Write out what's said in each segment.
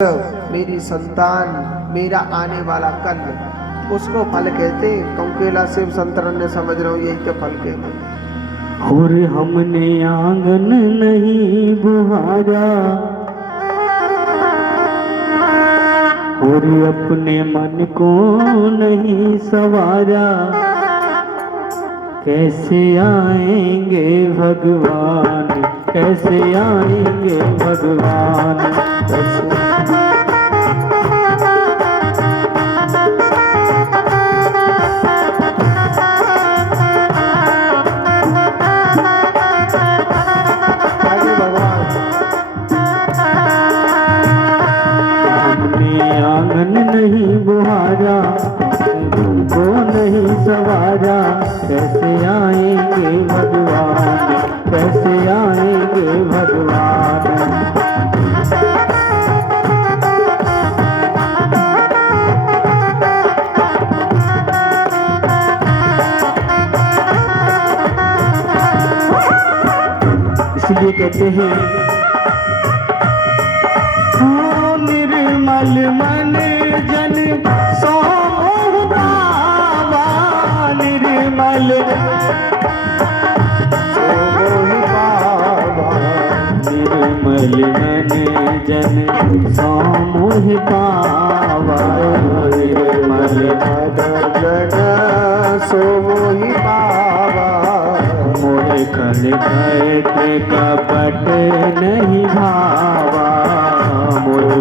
मेरी संतान, मेरा आने वाला कल, उसको फल कहते। कंकेला सेब संतरन ने समझ रहा हूँ, यही तो फल कहते। और हमने आंगन नहीं बुहारा, और अपने मन को नहीं संवारा, कैसे आएंगे भगवान, कैसे आएंगे भगवान। आंगन नहीं बुहारा, को नहीं सवारा, कैसे आएंगे भगवान, कैसे आएंगे भगवान। इसलिए कहते हैं निर्मल मन जन सो पावा, निर्मल निर्मल मन जन सो पावा, निर्मल जन सो मोहि पावा। मोहे कल कपट नहीं भावा,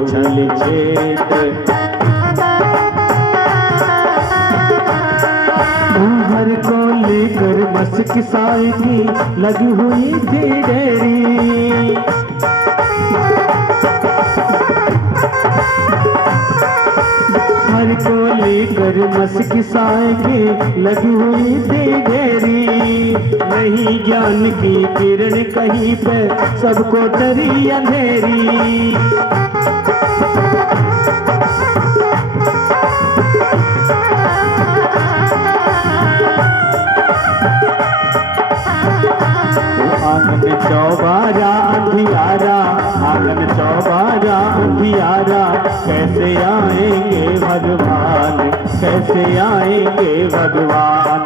छल छेद घर को लेकर मस्क साई की लगी हुई थी डेरी। घर को लेकर मस्क साई की लगी हुई थी डेरी। नहीं ज्ञान की किरण कहीं पे, सबको डरी अंधेरी। आंगन चौबारा अंधियारा, आंगन चौबारा अंधियारा, कैसे आएंगे भगवान, कैसे आएंगे भगवान।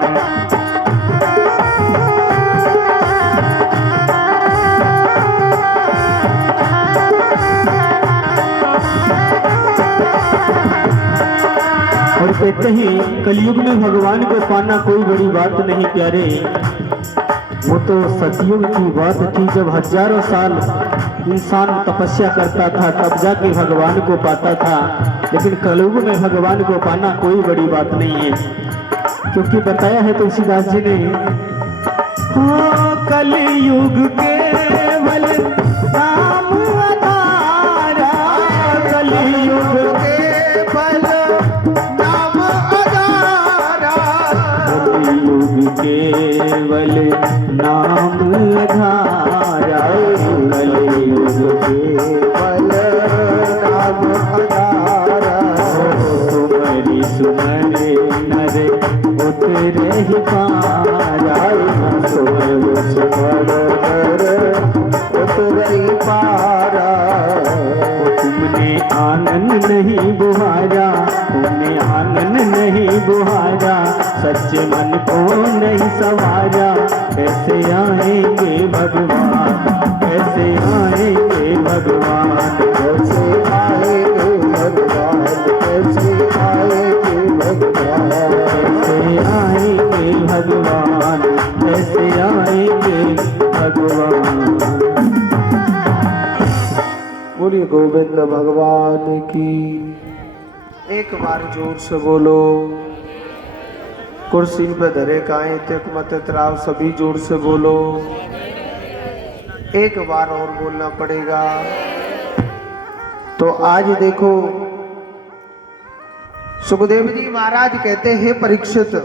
और कहते हैं कलयुग में भगवान को पाना कोई बड़ी बात नहीं प्यारे। वो तो सतयुग की बात थी, जब हजारों साल इंसान तपस्या करता था तब जाके भगवान को पाता था। लेकिन कलयुग में भगवान को पाना कोई बड़ी बात नहीं है, क्योंकि बताया है तुलसीदास जी ने, कलयुग केवल नाम आधारा, कलयुग केवल नाम आधारा, कलयुग केवल नाम आधारा, कलयुग केवल नाम आधारा। तुम्हारी सुमरे नर उतरे ही पारा, सुमर नर उतरे ही पारा। तुमने आंगन नहीं बुहारा, तुमने आंगन नहीं बुहारा, सच्चे मन को नहीं संवारा, कैसे आएंगे भगवान, कैसे आएंगे भगवान, कैसे आएंगे भगवान, कैसे आएंगे भगवान, कैसे आएंगे भगवान, कैसे आएंगे भगवान। बोलिए गोविंद भगवान की। एक बार जोर से बोलो। कुर्सी पे धरे काएं तक मत त्राव, सभी जोर से बोलो। एक बार और बोलना पड़ेगा। तो आज देखो सुखदेव जी महाराज कहते हैं परीक्षित,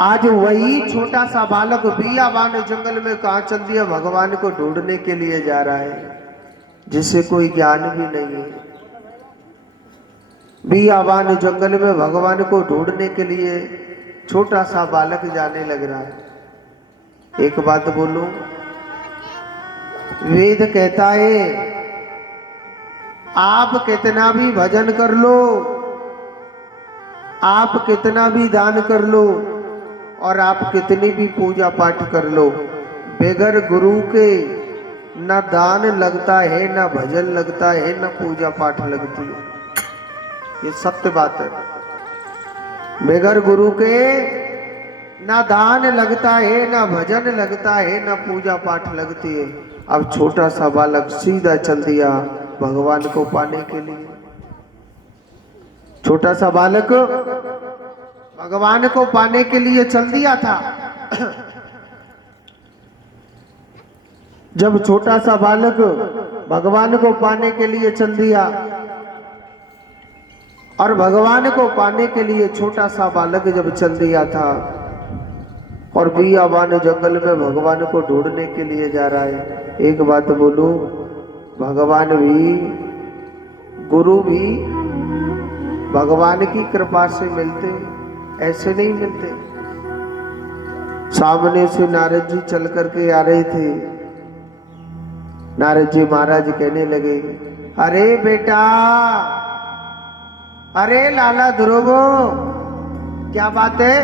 आज वही छोटा सा बालक बियाबान जंगल में कहाँ चल दिया, भगवान को ढूंढने के लिए जा रहा है, जिसे कोई ज्ञान भी नहीं है। बियाबान जंगल में भगवान को ढूंढने के लिए छोटा सा बालक जाने लग रहा है। एक बात बोलूं, वेद कहता है आप कितना भी भजन कर लो, आप कितना भी दान कर लो, और आप कितनी भी पूजा पाठ कर लो, बगैर गुरु के न दान लगता है, न भजन लगता है, न पूजा पाठ लगती है। ये सत्य बात है। बगैर गुरु के न दान लगता है, न भजन लगता है, न पूजा पाठ लगती है। अब छोटा सा बालक सीधा चल दिया भगवान को पाने के लिए। छोटा सा बालक भगवान को पाने के लिए चल दिया था। जब छोटा सा बालक भगवान को पाने के लिए चल दिया, और भगवान को पाने के लिए छोटा सा बालक जब चल दिया था, और बियाबान जंगल में भगवान को ढूंढने के लिए जा रहा है। एक बात बोलूं, भगवान भी, गुरु भी भगवान की कृपा से मिलते, ऐसे नहीं मिलते। सामने से नारद जी चल करके आ रहे थे। नारद जी महाराज कहने लगे, अरे बेटा, अरे लाला ध्रुवो, क्या बात है,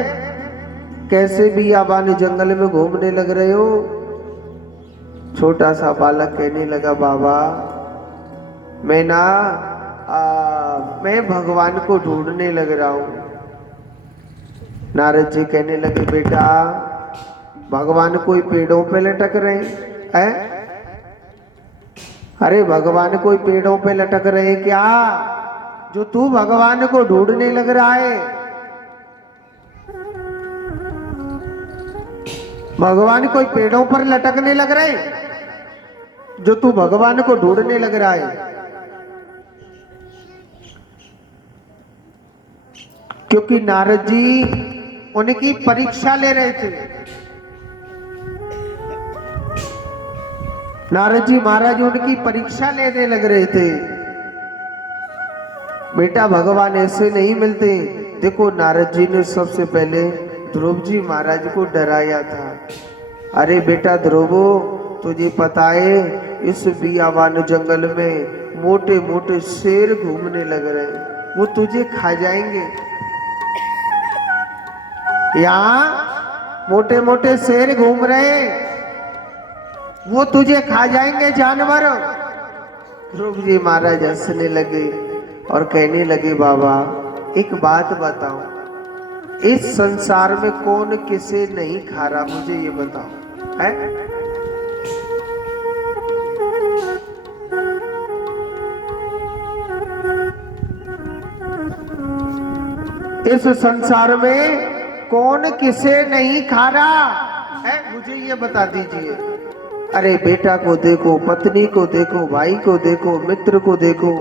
कैसे बियाबान जंगल में घूमने लग रहे हो? छोटा सा बालक कहने लगा, बाबा मैं ना मैं भगवान को ढूंढने लग रहा हूं। नारद जी कहने लगे, बेटा भगवान कोई पेड़ों पे लटक रहे हैं? अरे भगवान कोई पेड़ों पे लटक रहे क्या, जो तू भगवान को ढूंढने लग रहा है? भगवान कोई पेड़ों पर लटकने लग रहे, जो तू भगवान को ढूंढने लग रहा है? क्योंकि नारद जी उनकी परीक्षा ले रहे थे। नारद जी महाराज उनकी परीक्षा लेने लग रहे थे। बेटा भगवान ऐसे नहीं मिलते। देखो नारद जी ने सबसे पहले ध्रुव जी महाराज को डराया था। अरे बेटा ध्रुवो, तुझे पता है इस बियाबान जंगल में मोटे मोटे शेर घूमने लग रहे हैं, वो तुझे खा जाएंगे। यहाँ मोटे मोटे शेर घूम रहे, वो तुझे खा जाएंगे जानवर। ध्रुव जी महाराज हंसने लगे और कहने लगे, बाबा एक बात बताओ, इस संसार में कौन किसे नहीं खा रहा, मुझे ये बताओ है? इस संसार में कौन किसे नहीं खा रहा है, मुझे ये बता दीजिए। अरे बेटा को देखो, पत्नी को देखो, भाई को देखो, मित्र को देखो,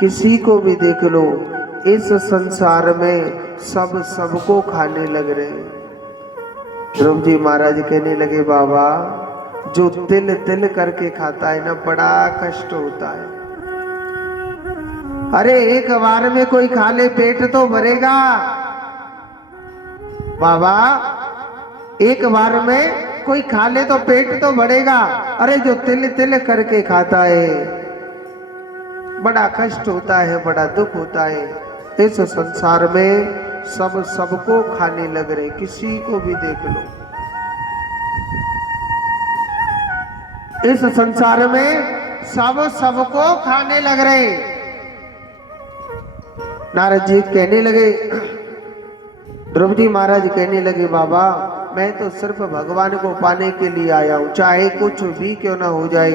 किसी को भी देख लो, इस संसार में सब सबको खाने लग रहे हैं। ध्रुव जी महाराज कहने लगे, बाबा जो तिल तिल करके खाता है ना, बड़ा कष्ट होता है। अरे एक बार में कोई खा ले पेट तो भरेगा बाबा, एक बार में कोई खा ले तो पेट तो भरेगा। अरे जो तिल तिल करके खाता है, बड़ा कष्ट होता है, बड़ा दुख होता है। इस संसार में सब सबको खाने लग रहे, किसी को भी देख लो। इस संसार में सब सबको खाने लग रहे। नारद जी कहने लगे, ध्रुव जी महाराज कहने लगे, बाबा मैं तो सिर्फ भगवान को पाने के लिए आया हूं, चाहे कुछ भी क्यों ना हो जाए,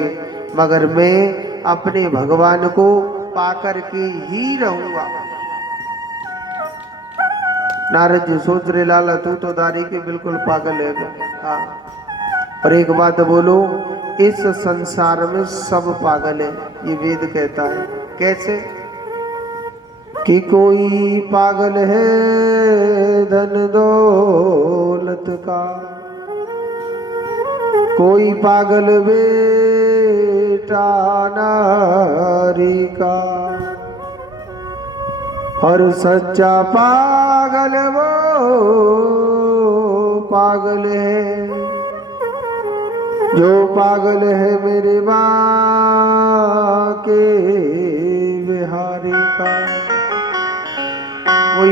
मगर मैं अपने भगवान को पाकर के ही रहूंगा। नारद जी सोच रहे, लाला तू तो दारी के बिल्कुल पागल है। हाँ, और एक बात बोलो, इस संसार में सब पागल है, ये वेद कहता है। कैसे? कि कोई पागल है धन दौलत का, कोई पागल बेटा नारी का, और सच्चा पागल वो पागल है जो पागल है मेरे माँ के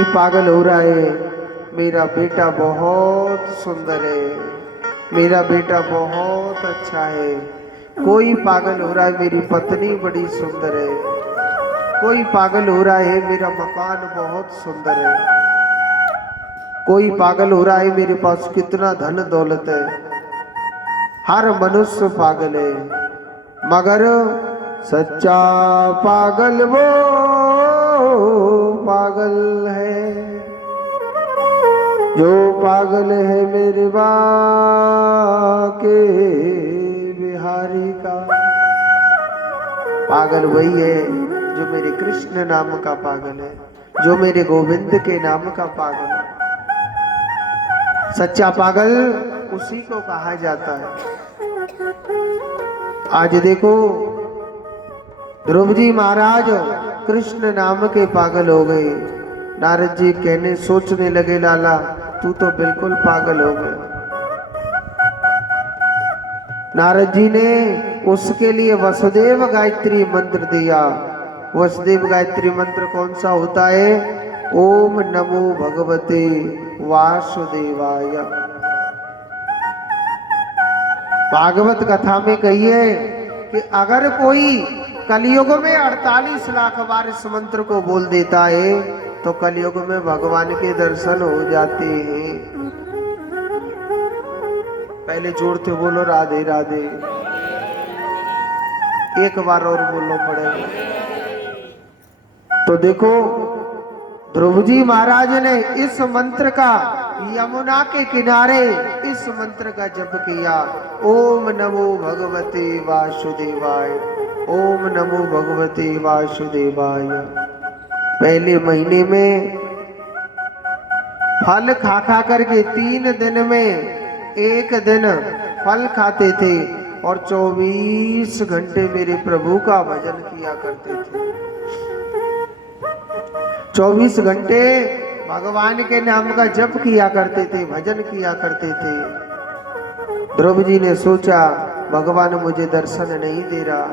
कोई पागल हो रहा है मेरा बेटा बहुत सुंदर है, मेरा बेटा बहुत अच्छा है। कोई पागल हो रहा है मेरी पत्नी बड़ी सुंदर है। कोई पागल हो रहा है मेरा मकान बहुत सुंदर है। कोई पागल हो रहा है मेरे पास कितना धन दौलत है। हर मनुष्य पागल है, मगर सच्चा पागल वो पागल है जो पागल है मेरे बाके बिहारी का। पागल वही है जो मेरे कृष्ण नाम का पागल है, जो मेरे गोविंद के नाम का पागल है। सच्चा पागल उसी को कहा जाता है। आज देखो ध्रुव जी महाराज कृष्ण नाम के पागल हो गए। नारद जी कहने सोचने लगे लाला तू तो बिल्कुल पागल हो गया। नारद जी ने उसके लिए वसुदेव गायत्री मंत्र दिया। वसुदेव गायत्री मंत्र कौन सा होता है? ओम नमो भगवते वासुदेवाय। भागवत कथा में कही है कि अगर कोई कलयुग में 48 लाख बार इस मंत्र को बोल देता है तो कलयुग में भगवान के दर्शन हो जाते हैं। पहले जोर से बोलो राधे राधे। एक बार और बोलो पड़ेगा। तो देखो ध्रुव जी महाराज ने इस मंत्र का यमुना के किनारे इस मंत्र का जप किया। ओम नमो भगवते वासुदेवाय, ओम नमो भगवते वासुदेवाय। पहले महीने में फल खा खा करके 3 दिन में 1 दिन फल खाते थे और 24 घंटे मेरे प्रभु का भजन किया करते थे। 24 घंटे भगवान के नाम का जप किया करते थे, भजन किया करते थे। ध्रुव जी ने सोचा भगवान मुझे दर्शन नहीं दे रहा।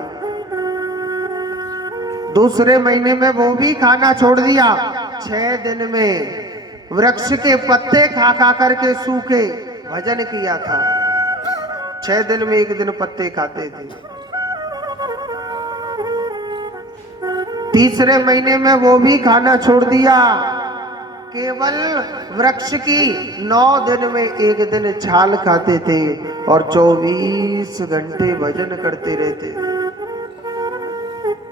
दूसरे महीने में वो भी खाना छोड़ दिया। 6 दिन में वृक्ष के पत्ते खा खा करके सूखे भजन किया था। 6 दिन में 1 दिन पत्ते खाते थे। तीसरे महीने में वो भी खाना छोड़ दिया। केवल वृक्ष की 9 दिन में 1 दिन छाल खाते थे और 24 घंटे भजन करते रहते थे।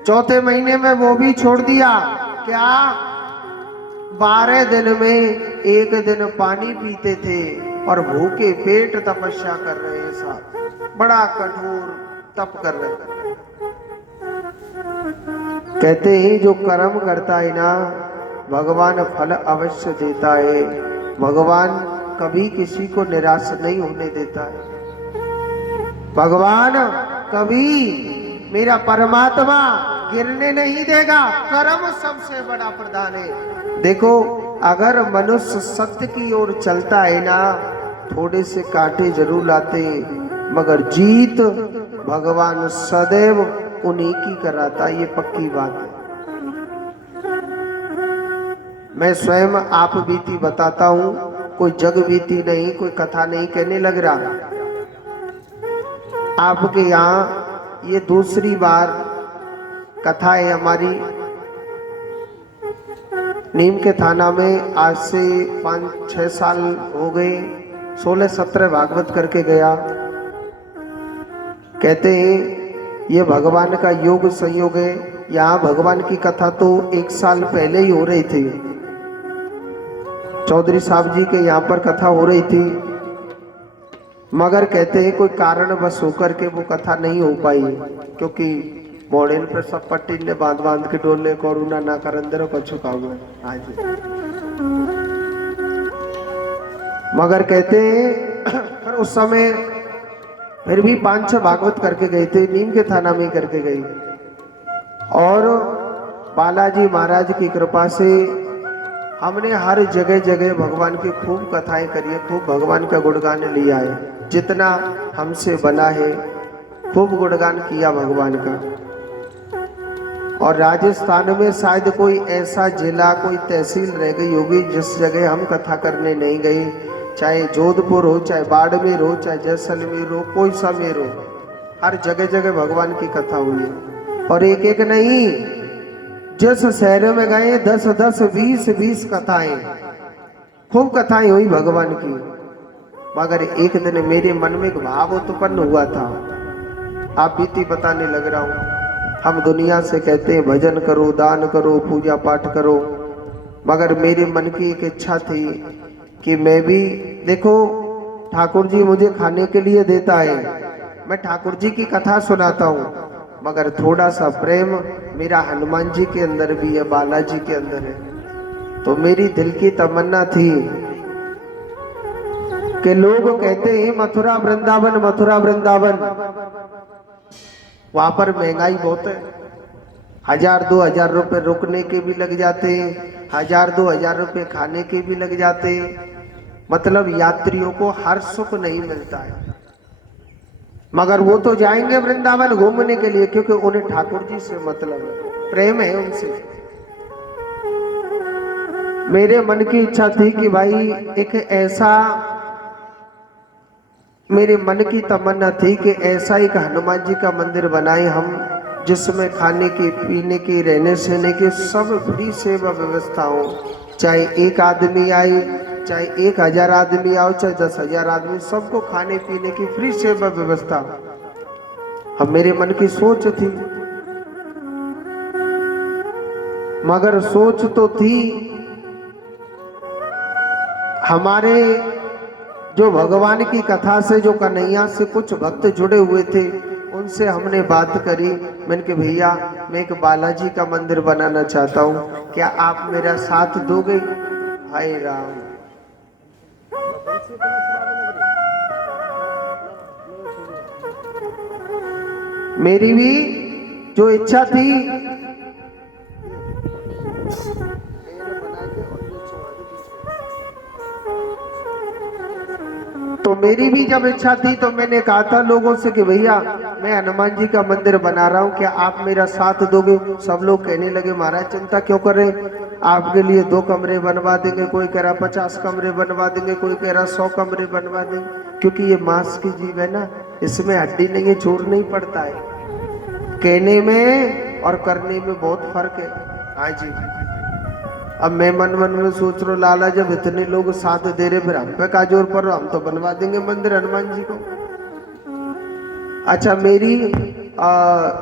चौथे महीने में वो भी छोड़ दिया। क्या 12 दिन में 1 दिन पानी पीते थे और भूखे पेट तपस्या कर रहे हैं। साहब बड़ा कठोर तप कर रहे हैं। कहते हैं जो कर्म करता है ना भगवान फल अवश्य देता है। भगवान कभी किसी को निराश नहीं होने देता है। भगवान कभी मेरा परमात्मा गिरने नहीं देगा। कर्म सबसे बड़ा प्रधान है। देखो अगर मनुष्य सत्य की ओर चलता है ना थोड़े से कांटे जरूर लाते मगर जीत भगवान सदैव उन्हीं की कराता। ये पक्की बात है। मैं स्वयं आप बीती बताता हूं, कोई जग बीती नहीं, कोई कथा नहीं कहने लग रहा। आपके यहाँ ये दूसरी बार कथा है हमारी। नीम के थाना में आज से 5-6 साल हो गए। 16-17 भागवत करके गया। कहते हैं ये भगवान का योग संयोग है। यहाँ भगवान की कथा तो 1 साल पहले ही हो रही थी। चौधरी साहब जी के यहाँ पर कथा हो रही थी मगर कहते हैं कोई कारण बस होकर के वो कथा नहीं हो पाई क्योंकि मोड़ेन पर सब पट्टी ने बांध बांध के डोले कोरोना ना कर अंदर को छुका हुआ है। मगर कहते हैं पर उस समय फिर भी 5-6 भागवत करके गए थे। नीम के थाना में करके गए और बालाजी महाराज की कृपा से हमने हर जगह जगह भगवान की खूब कथाएं करी है। खूब भगवान का गुणगान लिया है। जितना हमसे बना है खूब गुणगान किया भगवान का। और राजस्थान में शायद कोई ऐसा जिला, कोई तहसील रह गई होगी जिस जगह हम कथा करने नहीं गए, चाहे जोधपुर हो, चाहे बाड़मेर हो, चाहे जैसलमेर हो, कोई समेर हो, हर जगह जगह भगवान की कथा हुई है। और एक एक नहीं, जिस शहर में गए 10-10, 20-20 कथाएं, खूब कथाएं हुई भगवान की। मगर एक दिन मेरे मन में एक भाव उत्पन्न हुआ था, आप बीती बताने लग रहा हूं। हम दुनिया से कहते हैं भजन करो, दान करो, पूजा पाठ करो, मगर मेरे मन की एक इच्छा थी कि मैं भी, देखो ठाकुर जी मुझे खाने के लिए देता है, मैं ठाकुर जी की कथा सुनाता हूँ, मगर थोड़ा सा प्रेम मेरा हनुमान जी के अंदर भी है, बालाजी के अंदर है। तो मेरी दिल की तमन्ना थी कि लोग कहते हैं मथुरा वृंदावन, मथुरा वृंदावन, वहां पर महंगाई बहुत है, 1000-2000 रुपए रुकने के भी लग जाते हैं, 1000-2000 रुपए खाने के भी लग जाते हैं। मतलब यात्रियों को हर सुख नहीं मिलता है, मगर वो तो जाएंगे वृंदावन घूमने के लिए, क्योंकि उन्हें ठाकुर जी से मतलब है, प्रेम है उनसे। मेरे मन की इच्छा थी कि भाई एक ऐसा, मेरे मन की तमन्ना थी कि ऐसा एक हनुमान जी का मंदिर बनाए हम, जिसमें खाने की, पीने की, रहने सहने की सब फ्री सेवा व्यवस्था हो। चाहे एक आदमी आए, चाहे 1000 आदमी आओ, चाहे 10,000 आदमी, सबको खाने पीने की फ्री सेवा व्यवस्था। अब मेरे मन की सोच थी, मगर सोच तो थी, हमारे जो भगवान की कथा से, जो कन्हैया से कुछ भक्त जुड़े हुए थे, उनसे हमने बात करी। मैंने कहा भैया मैं एक बालाजी का मंदिर बनाना चाहता हूँ, क्या आप मेरा साथ दोगे? हाय राम, मेरी भी जो इच्छा थी, तो मेरी भी जब इच्छा थी तो मैंने कहा था लोगों से कि भैया मैं हनुमान जी का मंदिर बना रहा हूँ, क्या आप मेरा साथ दोगे? सब लोग कहने लगे महाराज चिंता क्यों कर रहे, आपके लिए 2 कमरे बनवा देंगे, कोई कह रहा 50 कमरे बनवा देंगे, कोई कह रहा 100 कमरे बनवा देंगे, क्योंकि ये मांस की जीव है ना, इसमें हड्डी नहीं है, जोर नहीं पड़ता है। कहने में और करने में बहुत फर्क है। हाँ जी, अब मैं मन में सोच रहा हूँ लाला जब इतने लोग साथ दे रहे, फिर हम पे का जोर पड़ रहा, हम तो बनवा देंगे मंदिर हनुमान जी को। अच्छा, मेरी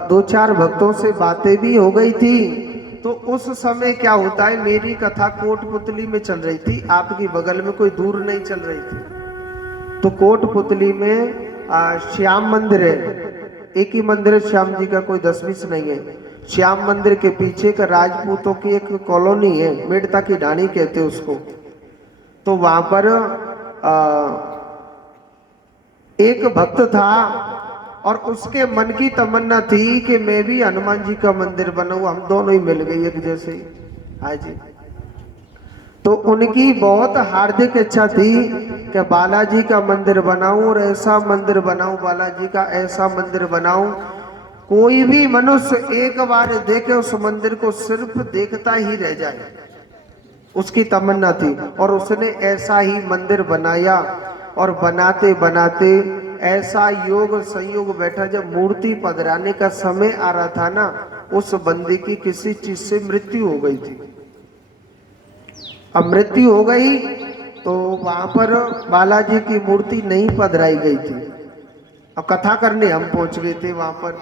2-4 भक्तों से बातें भी हो गई थी। तो उस समय क्या होता है, मेरी कथा कोटपुतली में चल रही थी, आपकी बगल में कोई दूर नहीं चल रही थी। तो कोटपुतली में श्याम मंदिर है, एक ही मंदिर है श्याम जी का, कोई 10-20 नहीं है। श्याम मंदिर के पीछे का राजपूतों की एक कॉलोनी है, मेड़ता की ढाणी कहते हैं उसको। तो वहां पर एक भक्त था और उसके मन की तमन्ना थी कि मैं भी हनुमान जी का मंदिर बनाऊं, हम दोनों ही मिल गए एक जैसे। हाँ जी, तो उनकी बहुत हार्दिक इच्छा थी कि बालाजी का मंदिर बनाऊं, और ऐसा मंदिर बनाऊं, बालाजी का ऐसा मंदिर बनाऊं, कोई भी मनुष्य एक बार देखे उस मंदिर को सिर्फ देखता ही रह जाए, उसकी तमन्ना थी। और उसने ऐसा ही मंदिर बनाया, और बनाते बनाते ऐसा योग संयोग बैठा, जब मूर्ति पधराने का समय आ रहा था ना, उस बंदे की किसी चीज से मृत्यु हो गई थी। अब मृत्यु हो गई तो वहां पर बालाजी की मूर्ति नहीं पधराई गई थी। अब कथा करने हम पहुंच गए थे वहां पर।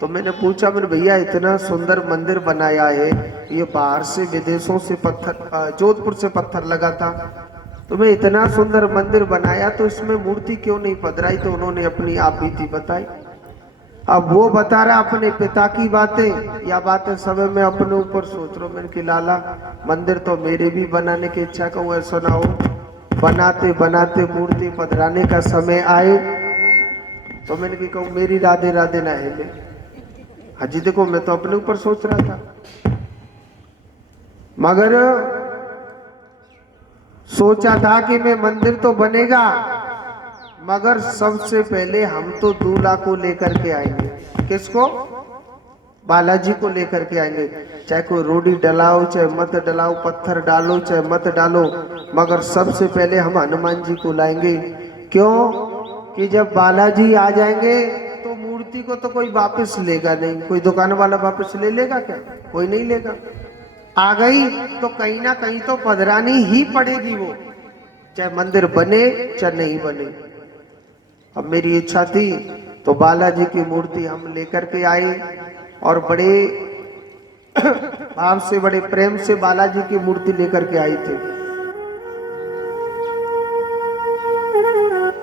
तो मैंने पूछा, मैंने भैया इतना सुंदर मंदिर बनाया है, ये बाहर से विदेशों से पत्थर, जोधपुर से पत्थर लगा था, तो मैं इतना सुंदर मंदिर बनाया तो इसमें मूर्ति क्यों नहीं पधराई? तो उन्होंने अपनी आप बीती बताई। अब वो बता रहा अपने पिता की बातें, या बातें समय में अपने ऊपर सोच रहा हूं। मैंने कि लाला मंदिर तो मेरे भी बनाने की इच्छा कहूँ, ऐसा ना हो बनाते बनाते मूर्ति पधराने का समय आए तो मैंने कि कहूँ मेरी राधे राधे ना है। मैं हाजी देखो, मैं तो अपने ऊपर सोच रहा था, मगर सोचा था कि मैं मंदिर तो बनेगा, मगर सबसे पहले हम तो दूल्हा को लेकर के आएंगे। किसको? बालाजी को लेकर के आएंगे। चाहे कोई रोडी डलाओ चाहे मत डलाओ, पत्थर डालो चाहे मत डालो, मगर सबसे पहले हम हनुमान जी को लाएंगे। क्यों कि जब बालाजी आ जाएंगे तो मूर्ति को तो कोई वापस लेगा नहीं। कोई दुकान वाला वापस ले लेगा क्या? कोई नहीं लेगा। आ गई तो कहीं ना कहीं तो पधरानी ही पड़ेगी वो, चाहे मंदिर बने चाहे नहीं बने। अब मेरी इच्छा थी तो बालाजी की मूर्ति हम लेकर के आए और बड़े भाव से बड़े प्रेम से बालाजी की मूर्ति लेकर के आई थी।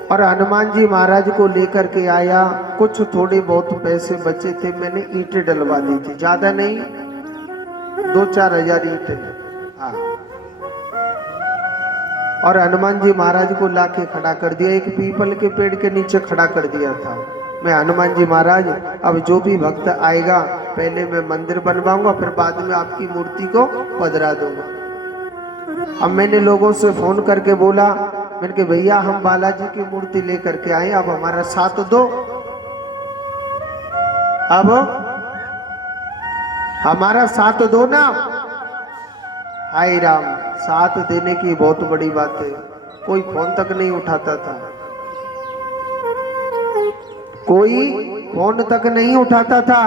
और हनुमान जी महाराज को लेकर के आया। कुछ थोड़े बहुत पैसे बचे थे, मैंने ईंटें डलवा दी थी, ज्यादा नहीं, 2-4 हजार ईंटें। हाँ, और हनुमान जी महाराज को लाके खड़ा कर दिया। एक पीपल के पेड़ के नीचे खड़ा कर दिया था। मैं हनुमान जी महाराज, अब जो भी भक्त आएगा पहले मैं मंदिर बनवाऊंगा, फिर बाद में आपकी मूर्ति को पधरा दूंगा। अब मैंने लोगों से फोन करके बोला, मैंने कहा भैया हम बालाजी की मूर्ति लेकर के आए, अब हमारा साथ दो। अब हमारा साथ दो ना। हाय राम, साथ देने की बहुत बड़ी बात है। कोई फोन तक नहीं उठाता था, कोई फोन तक नहीं उठाता था।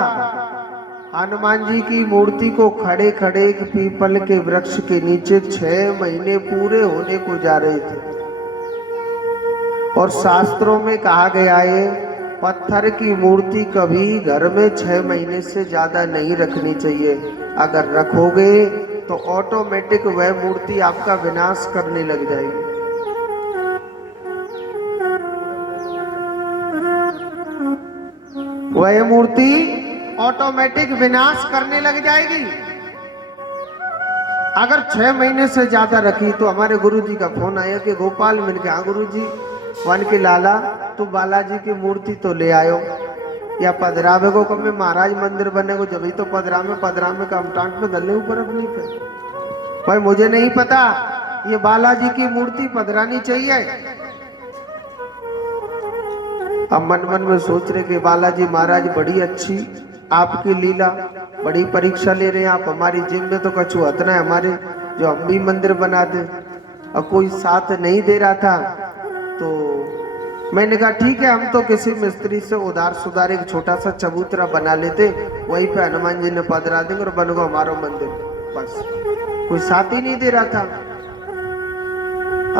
हनुमान जी की मूर्ति को खड़े खड़े एक पीपल के वृक्ष के नीचे 6 महीने पूरे होने को जा रहे थे। और शास्त्रों में कहा गया है पत्थर की मूर्ति कभी घर में 6 महीने से ज्यादा नहीं रखनी चाहिए। अगर रखोगे तो ऑटोमेटिक वह मूर्ति आपका विनाश करने लग जाएगी। वह मूर्ति ऑटोमेटिक विनाश करने लग जाएगी। अगर 6 महीने से ज्यादा रखी तो हमारे गुरुजी का फोन आया कि गोपाल, मैंने कहा गुरुजी, वन के लाला तो बालाजी की मूर्ति तो ले आयो या पधरावे को कब में महाराज मंदिर बने को, जब तो पधरा में काम टांट में गले ऊपर अपनी पे। भाई मुझे नहीं पता, ये बालाजी की मूर्ति पधरानी चाहिए। अब मन में सोच रहे कि बालाजी महाराज बड़ी अच्छी आपकी लीला, बड़ी परीक्षा ले रहे हैं आप। हमारी जिम में तो कछु हतना है हमारे, जो हम भी मंदिर बना दे। और कोई साथ नहीं दे रहा था तो मैंने कहा ठीक है, हम तो किसी मिस्त्री से उधार सुधार एक छोटा सा चबूतरा बना लेते, वहीं पे हनुमान जी ने पधरा देंगे और बन गया हमारा मंदिर। बस कोई साथ ही नहीं दे रहा था।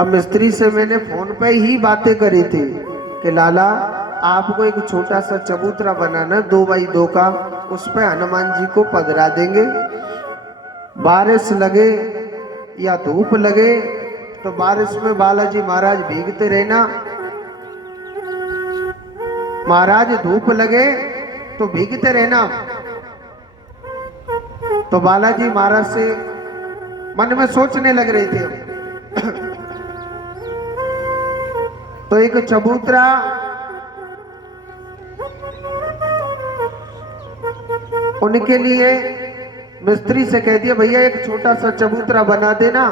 अब मिस्त्री से मैंने फोन पे ही बातें करी थी कि लाला आपको एक छोटा सा चबूतरा बनाना 2x2 का, उस पे हनुमान जी को पधरा देंगे। बारिश लगे या धूप लगे तो बारिश में बालाजी महाराज भीगते रहना, महाराज धूप लगे तो भीगते रहना। तो बालाजी महाराज से मन में सोचने लग रहे थे। तो एक चबूतरा उनके लिए मिस्त्री से कह दिया, भैया एक छोटा सा चबूतरा बना देना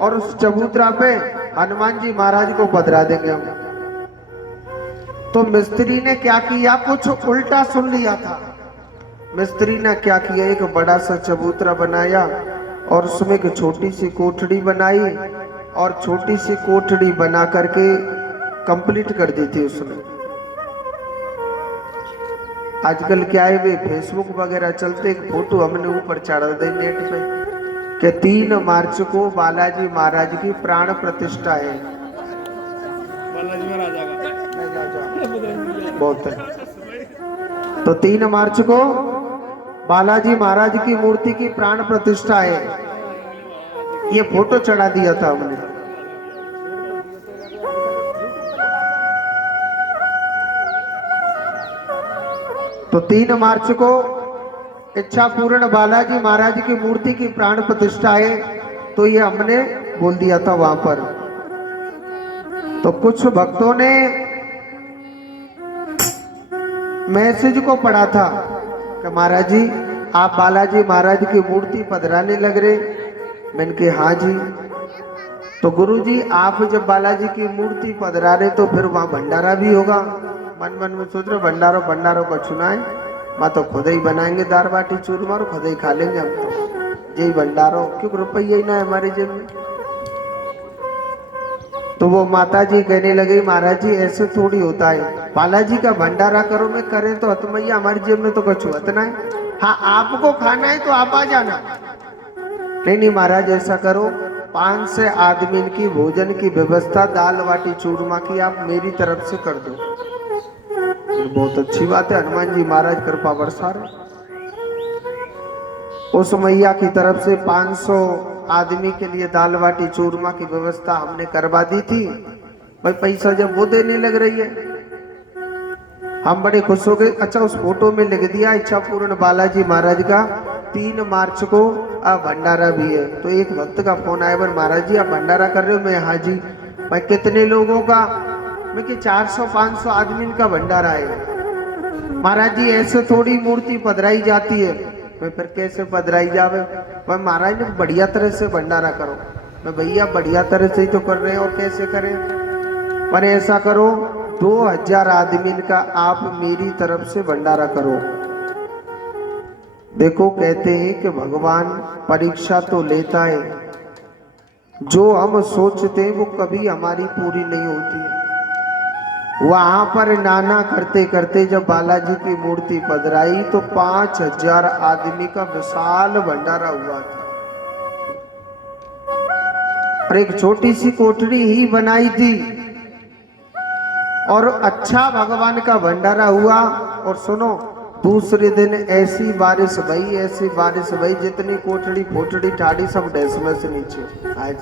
और उस चबूतरा पे हनुमान जी महाराज को पधरा देंगे हम। तो मिस्त्री ने क्या किया, कुछ उल्टा सुन लिया था। मिस्त्री ने क्या किया, एक बड़ा सा चबूतरा बनाया और उसमें एक छोटी सी कोठड़ी बनाई और छोटी सी कोठड़ी बना करके कंप्लीट कर दी थी उसने। आजकल क्या है, वे फेसबुक वगैरह चलते, एक फोटो हमने ऊपर चढ़ा दे नेट पे कि 3 मार्च को बालाजी महाराज की प्राण प्रतिष्ठा है। बालाजी महाराज बहुत है। तो 3 मार्च को बालाजी महाराज की मूर्ति की प्राण प्रतिष्ठा है, ये फोटो चढ़ा दिया था हमने। तो 3 मार्च को इच्छा पूर्ण बालाजी महाराज की मूर्ति की प्राण प्रतिष्ठा है, तो ये हमने बोल दिया था वहां पर। तो कुछ भक्तों ने मैसेज को पढ़ा था कि महाराज जी आप बालाजी महाराज की मूर्ति पधराने लग रहे। मैंने कहा हाँ जी। तो गुरु जी आप जब बालाजी की मूर्ति पधरा रहे तो फिर वहां भंडारा भी होगा। मन में सोच रहे भंडारो का चुना है, माँ तो खुद ही बनाएंगे दाल बाटी चूरमा और खुद ही खा लेंगे हम तो, यही भंडारो, क्योंकि रुपया ही ना है हमारे जेब में। तो वो माता जी कहने लगी महाराज जी ऐसे थोड़ी होता है, बालाजी का भंडारा करो में करें तो हतमैया हमारी जेब में तो कुछ उतना है। हाँ आपको खाना है तो आप आ जाना। नहीं नहीं महाराज ऐसा करो, 500 आदमी की भोजन की व्यवस्था दाल बाटी चूरमा की आप मेरी तरफ से कर दो। बहुत अच्छी बात है, हनुमान जी महाराज कृपा बरसा रहे। उस मैया की तरफ से 500 आदमी के लिए दाल बाटी चूरमा की व्यवस्था हमने करवा दी थी। भाई पैसा जब वो देने लग रही है हम बड़े खुश हो गए। अच्छा उस फोटो में लिख दिया इच्छा पूर्ण बालाजी महाराज का 3 मार्च को भंडारा भी है। तो एक भक्त का फोन आया, पर महाराज जी आप भंडारा कर रहे हो? मैं हाँ जी। मैं कितने लोगों का? मैं कि 400-500 आदमी का भंडारा है। महाराज जी ऐसे थोड़ी मूर्ति पधराई जाती है। मैं फिर कैसे पधराई जावे? मैं महाराज ने बढ़िया तरह से भंडारा करो। मैं भैया बढ़िया तरह से ही तो कर रहे हैं और कैसे करें? पर ऐसा करो 2000 आदमी का आप मेरी तरफ से भंडारा करो। देखो कहते हैं कि भगवान परीक्षा तो लेता है, जो हम सोचते हैं वो कभी हमारी पूरी नहीं होती है। वहां पर नाना करते करते जब बालाजी की मूर्ति पधराई तो 5000 आदमी का विशाल भंडारा हुआ था। और एक छोटी सी कोठरी ही बनाई थी और अच्छा भगवान का भंडारा हुआ। और सुनो दूसरे दिन ऐसी बारिश भई जितनी कोठड़ी फोटड़ी ठाड़ी सब डैश में से नीचे आज